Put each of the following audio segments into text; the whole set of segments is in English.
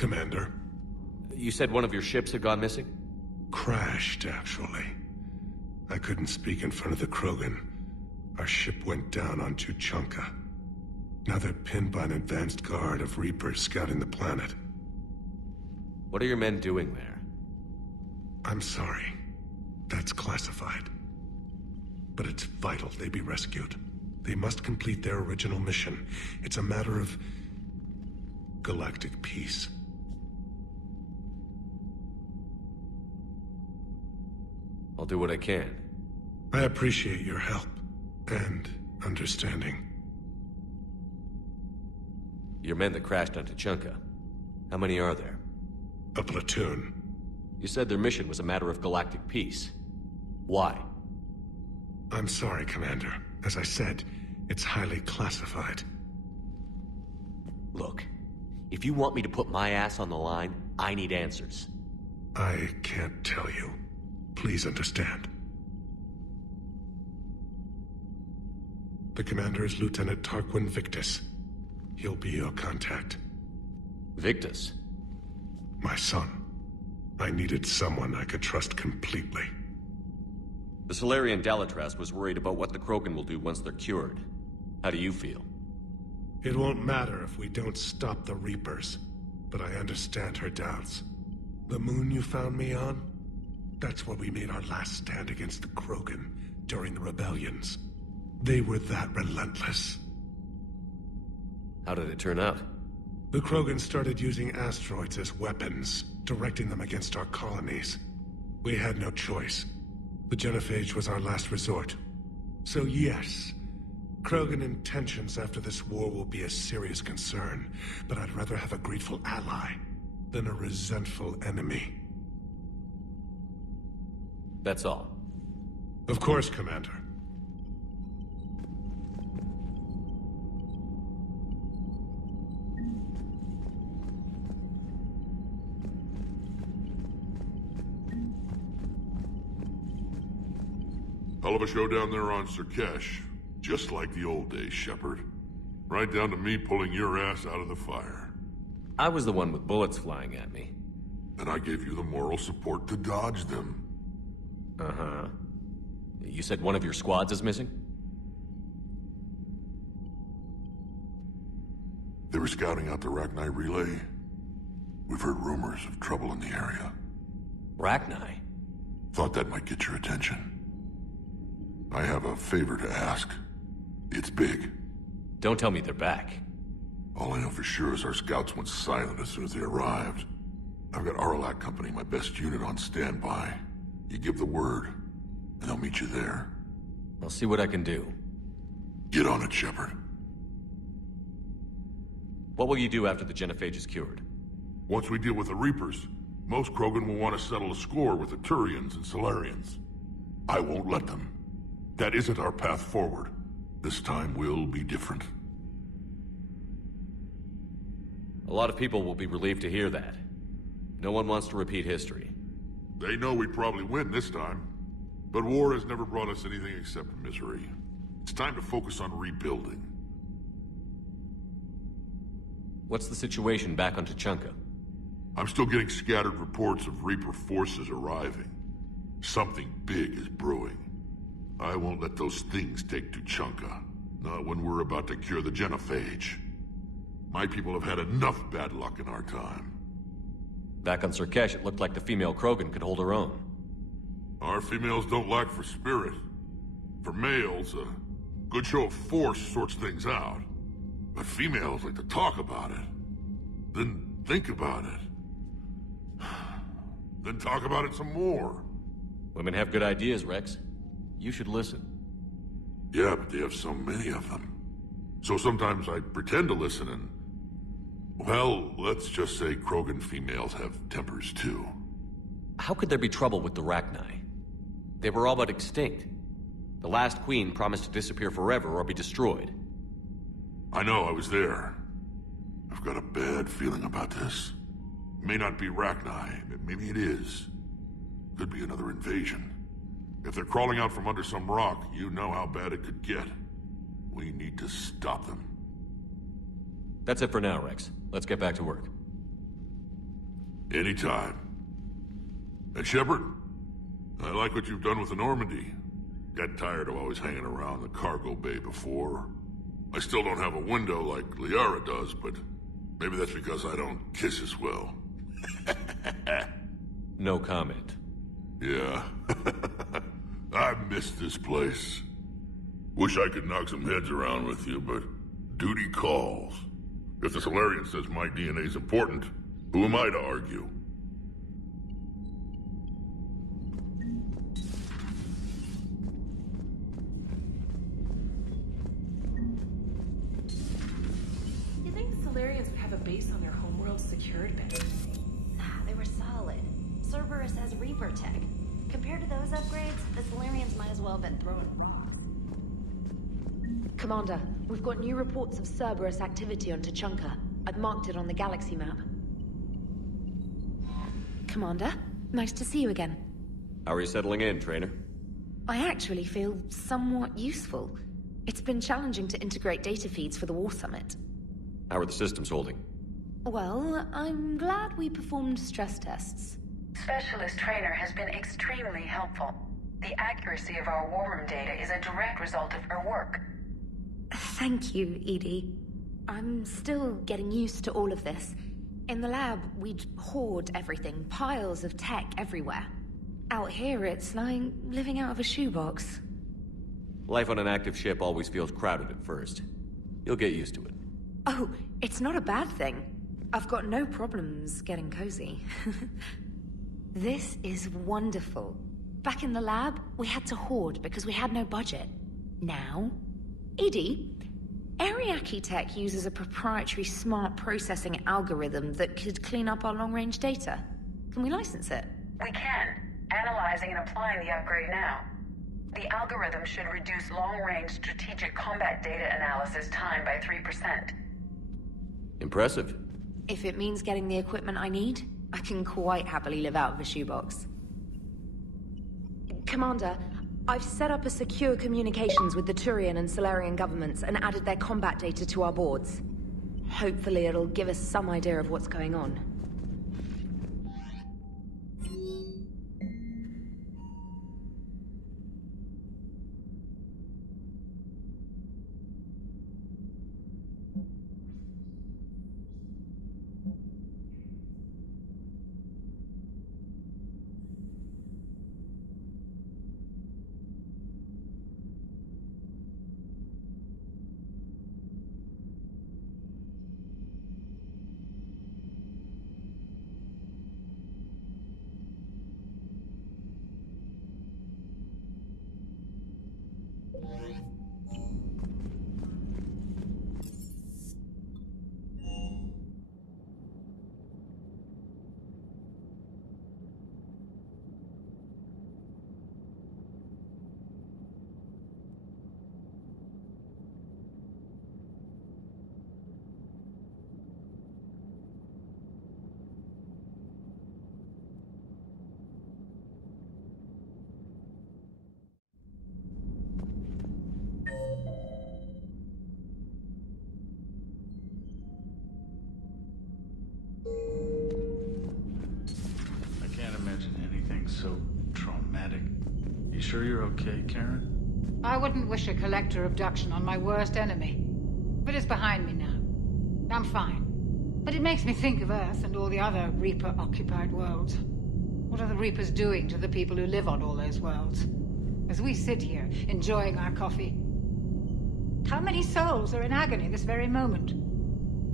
Commander. You said one of your ships had gone missing? Crashed, actually. I couldn't speak in front of the Krogan. Our ship went down on Tuchanka. Now they're pinned by an advanced guard of Reapers scouting the planet. What are your men doing there? I'm sorry. That's classified. But it's vital they be rescued. They must complete their original mission. It's a matter of galactic peace. I'll do what I can. I appreciate your help and understanding. Your men that crashed on Tuchanka. How many are there? A platoon. You said their mission was a matter of galactic peace. Why? I'm sorry, Commander. As I said, it's highly classified. Look, if you want me to put my ass on the line, I need answers. I can't tell you. Please understand. The commander is Lieutenant Tarquin Victus. He'll be your contact. Victus? My son. I needed someone I could trust completely. The Salarian Dalatras was worried about what the Krogan will do once they're cured. How do you feel? It won't matter if we don't stop the Reapers, but I understand her doubts. The moon you found me on? That's where we made our last stand against the Krogan during the rebellions. They were that relentless. How did it turn out? The Krogan started using asteroids as weapons, directing them against our colonies. We had no choice. The Genophage was our last resort. So yes, Krogan intentions after this war will be a serious concern, but I'd rather have a grateful ally than a resentful enemy. That's all. Of course, Commander. Hell of a show down there on Surkesh. Just like the old days, Shepard. Right down to me pulling your ass out of the fire. I was the one with bullets flying at me. And I gave you the moral support to dodge them. Uh-huh. You said one of your squads is missing? They were scouting out the Rachni relay. We've heard rumors of trouble in the area. Rachni? Thought that might get your attention. I have a favor to ask. It's big. Don't tell me they're back. All I know for sure is our scouts went silent as soon as they arrived. I've got Aralak Company, my best unit, on standby. You give the word, and I'll meet you there. I'll see what I can do. Get on it, Shepard. What will you do after the Genophage is cured? Once we deal with the Reapers, most Krogan will want to settle a score with the Turians and Salarians. I won't let them. That isn't our path forward. This time will be different. A lot of people will be relieved to hear that. No one wants to repeat history. They know we'd probably win this time. But war has never brought us anything except misery. It's time to focus on rebuilding. What's the situation back on Tuchanka? I'm still getting scattered reports of Reaper forces arriving. Something big is brewing. I won't let those things take Tuchanka. Not when we're about to cure the Genophage. My people have had enough bad luck in our time. Back on Surkesh, it looked like the female Krogan could hold her own. Our females don't lack for spirit. For males, a good show of force sorts things out. But females like to talk about it. Then think about it. Then talk about it some more. Women have good ideas, Rex. You should listen. Yeah, but they have so many of them. So sometimes I pretend to listen and... Well, let's just say Krogan females have tempers too. How could there be trouble with the Rachni? They were all but extinct. The last queen promised to disappear forever or be destroyed. I know, I was there. I've got a bad feeling about this. It may not be Rachni, but maybe it is. Could be another invasion. If they're crawling out from under some rock, you know how bad it could get. We need to stop them. That's it for now, Rex. Let's get back to work. Anytime. And Shepard, I like what you've done with the Normandy. Got tired of always hanging around the cargo bay before. I still don't have a window like Liara does, but maybe that's because I don't kiss as well. No comment. Yeah. I miss this place. Wish I could knock some heads around with you, but duty calls. If the Solarian says my DNA's important, who am I to argue? You think the Solarians would have a base on their homeworld secured better? They were solid. Cerberus has Reaper tech. Compared to those upgrades, the Solarians might as well have been throwing rocks. Commander, we've got new reports of Cerberus activity on Tuchanka. I've marked it on the galaxy map. Commander, nice to see you again. How are you settling in, Trainer? I actually feel somewhat useful. It's been challenging to integrate data feeds for the War Summit. How are the systems holding? Well, I'm glad we performed stress tests. Specialist Trainer has been extremely helpful. The accuracy of our war room data is a direct result of her work. Thank you, Edie. I'm still getting used to all of this. In the lab, we'd hoard everything, piles of tech everywhere. Out here, it's like living out of a shoebox. Life on an active ship always feels crowded at first. You'll get used to it. Oh, it's not a bad thing. I've got no problems getting cozy. This is wonderful. Back in the lab, we had to hoard because we had no budget. Now, Edie, Ariake Tech uses a proprietary smart processing algorithm that could clean up our long-range data. Can we license it? We can. Analyzing and applying the upgrade now. The algorithm should reduce long-range strategic combat data analysis time by 3%. Impressive. If it means getting the equipment I need, I can quite happily live out of a shoebox. Commander, I've set up a secure communications with the Turian and Solarian governments and added their combat data to our boards. Hopefully it'll give us some idea of what's going on. I can't imagine anything so traumatic. You sure you're okay, Karen? I wouldn't wish a collector abduction on my worst enemy. But it's behind me now. I'm fine. But it makes me think of Earth and all the other Reaper-occupied worlds. What are the Reapers doing to the people who live on all those worlds? As we sit here, enjoying our coffee. How many souls are in agony this very moment?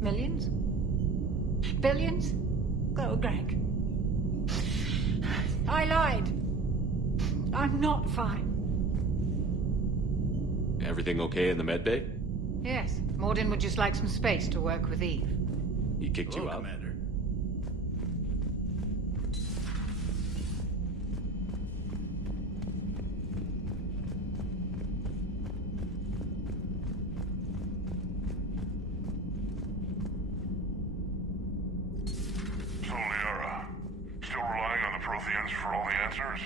Millions? Billions? Oh, Greg. I lied. I'm not fine. Everything okay in the med bay? Yes, Mordin would just like some space to work with Eve. He kicked you out. Commander. So, Liara, still relying on the Protheans for all the answers?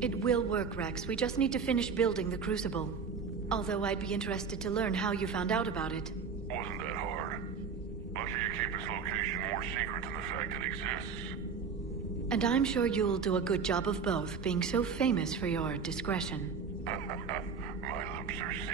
It will work, Rex. We just need to finish building the Crucible. Although I'd be interested to learn how you found out about it. Wasn't that hard. Lucky you keep its location more secret than the fact it exists. And I'm sure you'll do a good job of both, being so famous for your discretion. My lips are sealed.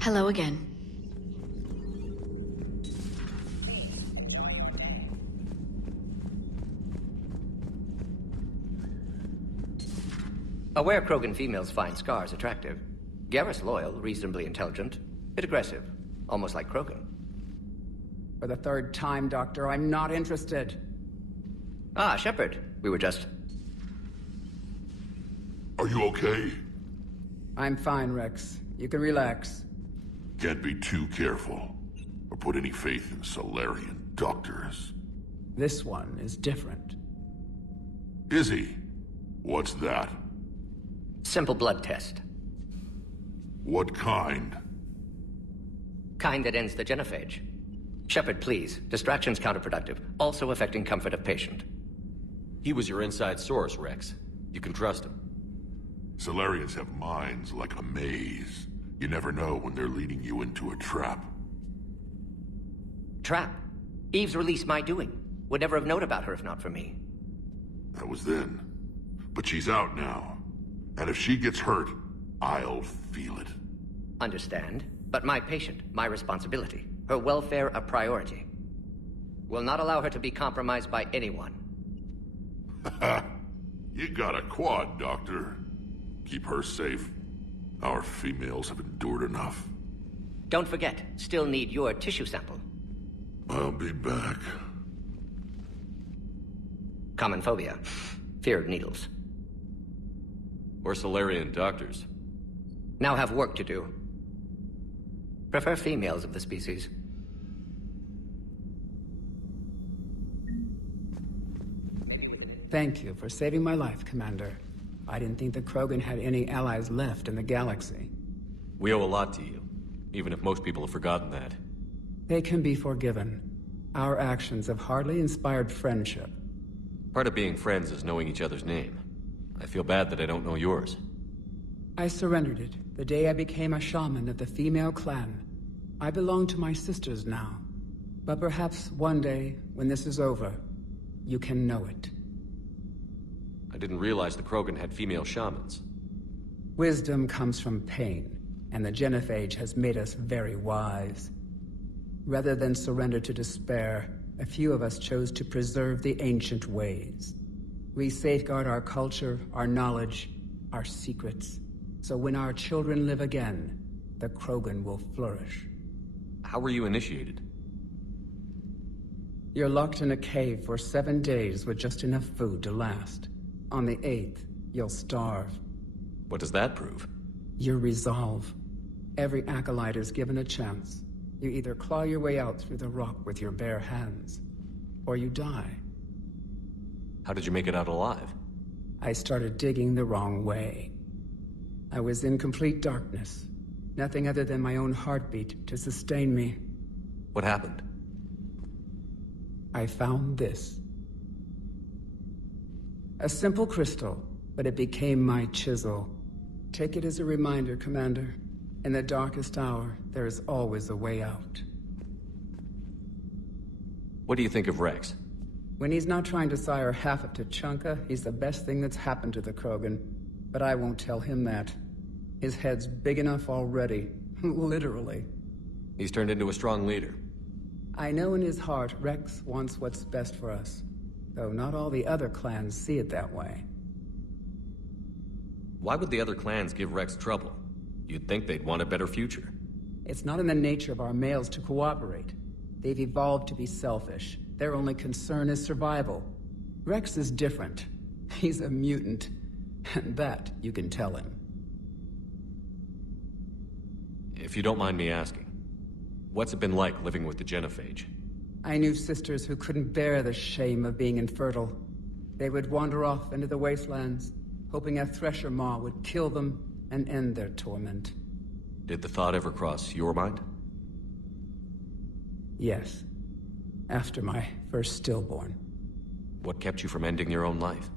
Hello again. Aware Krogan females find Scars attractive. Garrus loyal, reasonably intelligent, bit aggressive, almost like Krogan. For the third time, Doctor, I'm not interested. Ah, Shepard. We were just... Are you okay? I'm fine, Rex. You can relax. Can't be too careful, or put any faith in Salarian doctors. This one is different. Is he? What's that? Simple blood test. What kind? Kind that ends the genophage. Shepard, please. Distraction's counterproductive, also affecting comfort of patient. He was your inside source, Rex. You can trust him. Salarians have minds like a maze. You never know when they're leading you into a trap. Trap? Eve's release my doing. Would never have known about her if not for me. That was then. But she's out now. And if she gets hurt, I'll feel it. Understand. But my patient, my responsibility. Her welfare a priority. Will not allow her to be compromised by anyone. You got a quad, Doctor. Keep her safe. Our females have endured enough. Don't forget, still need your tissue sample. I'll be back. Common phobia. Fear of needles. Or Salarian doctors. Now have work to do. Prefer females of the species. Thank you for saving my life, Commander. I didn't think the Krogan had any allies left in the galaxy. We owe a lot to you, even if most people have forgotten that. They can be forgiven. Our actions have hardly inspired friendship. Part of being friends is knowing each other's name. I feel bad that I don't know yours. I surrendered it the day I became a shaman of the female clan. I belong to my sisters now. But perhaps one day, when this is over, you can know it. I didn't realize the Krogan had female shamans. Wisdom comes from pain, and the genophage has made us very wise. Rather than surrender to despair, a few of us chose to preserve the ancient ways. We safeguard our culture, our knowledge, our secrets. So when our children live again, the Krogan will flourish. How were you initiated? You're locked in a cave for 7 days with just enough food to last. On the 8th, you'll starve. What does that prove? Your resolve. Every acolyte is given a chance. You either claw your way out through the rock with your bare hands, or you die. How did you make it out alive? I started digging the wrong way. I was in complete darkness. Nothing other than my own heartbeat to sustain me. What happened? I found this. A simple crystal, but it became my chisel. Take it as a reminder, Commander. In the darkest hour, there is always a way out. What do you think of Rex? When he's not trying to sire half of Tuchanka, he's the best thing that's happened to the Krogan. But I won't tell him that. His head's big enough already. Literally. He's turned into a strong leader. I know in his heart Rex wants what's best for us. Though not all the other clans see it that way. Why would the other clans give Rex trouble? You'd think they'd want a better future. It's not in the nature of our males to cooperate. They've evolved to be selfish. Their only concern is survival. Rex is different. He's a mutant. And that you can tell him. If you don't mind me asking, what's it been like living with the Genophage? I knew sisters who couldn't bear the shame of being infertile. They would wander off into the wastelands, hoping a Thresher Maw would kill them and end their torment. Did the thought ever cross your mind? Yes. After my first stillborn. What kept you from ending your own life?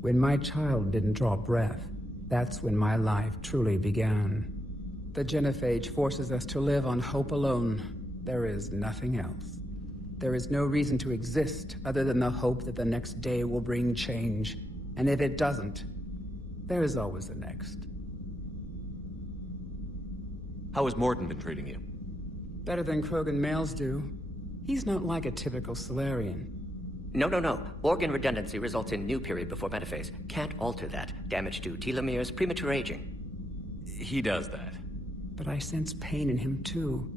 When my child didn't draw breath, that's when my life truly began. The Genophage forces us to live on hope alone. There is nothing else. There is no reason to exist other than the hope that the next day will bring change. And if it doesn't, there is always the next. How has Mordin been treating you? Better than Krogan males do. He's not like a typical Solarian. No. Organ redundancy results in new period before metaphase. Can't alter that. Damage to telomeres, premature aging. He does that. But I sense pain in him too.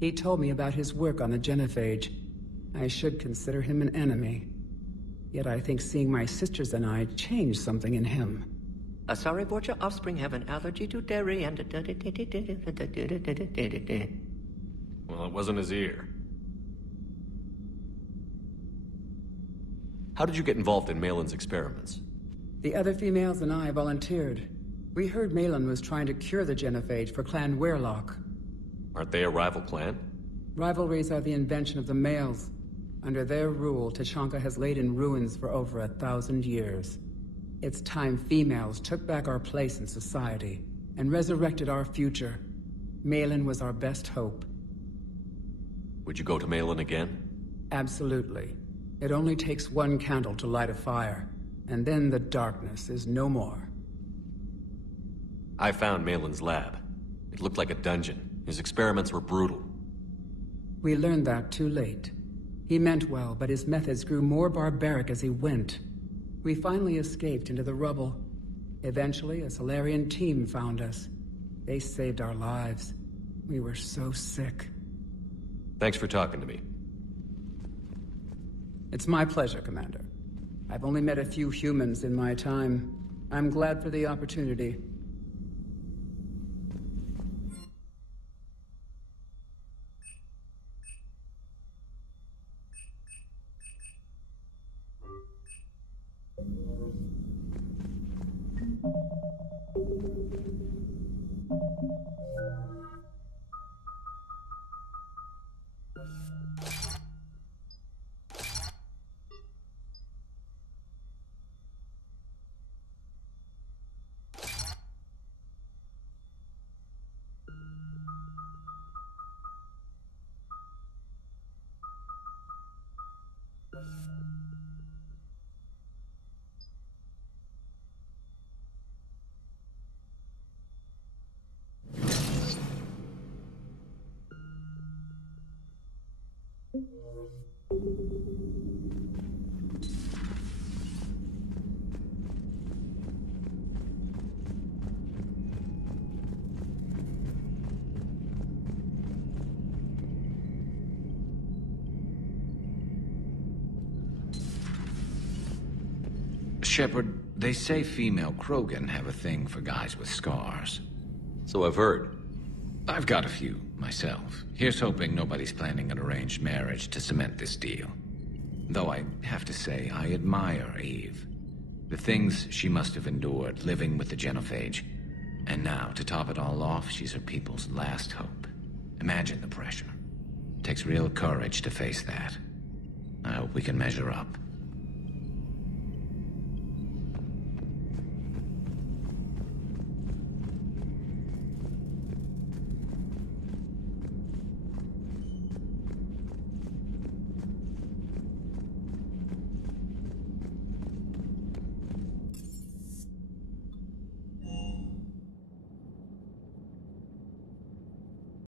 He told me about his work on the Genophage. I should consider him an enemy. Yet I think seeing my sisters and I changed something in him. Asari Borgia offspring have an allergy to dairy and... Well, it wasn't his ear. How did you get involved in Maelon's experiments? The other females and I volunteered. We heard Maelon was trying to cure the Genophage for Clan Weirlock. Aren't they a rival clan? Rivalries are the invention of the males. Under their rule, Tuchanka has laid in ruins for over 1,000 years. It's time females took back our place in society and resurrected our future. Maelon was our best hope. Would you go to Maelon again? Absolutely. It only takes one candle to light a fire, and then the darkness is no more. I found Maelon's lab. It looked like a dungeon. His experiments were brutal. We learned that too late. He meant well, but his methods grew more barbaric as he went. We finally escaped into the rubble. Eventually, a Solarian team found us. They saved our lives. We were so sick. Thanks for talking to me. It's my pleasure, Commander. I've only met a few humans in my time. I'm glad for the opportunity. Shepard, they say female Krogan have a thing for guys with scars. So I've heard. I've got a few, myself. Here's hoping nobody's planning an arranged marriage to cement this deal. Though I have to say, I admire Eve. The things she must have endured living with the Genophage. And now, to top it all off, she's her people's last hope. Imagine the pressure. It takes real courage to face that. I hope we can measure up.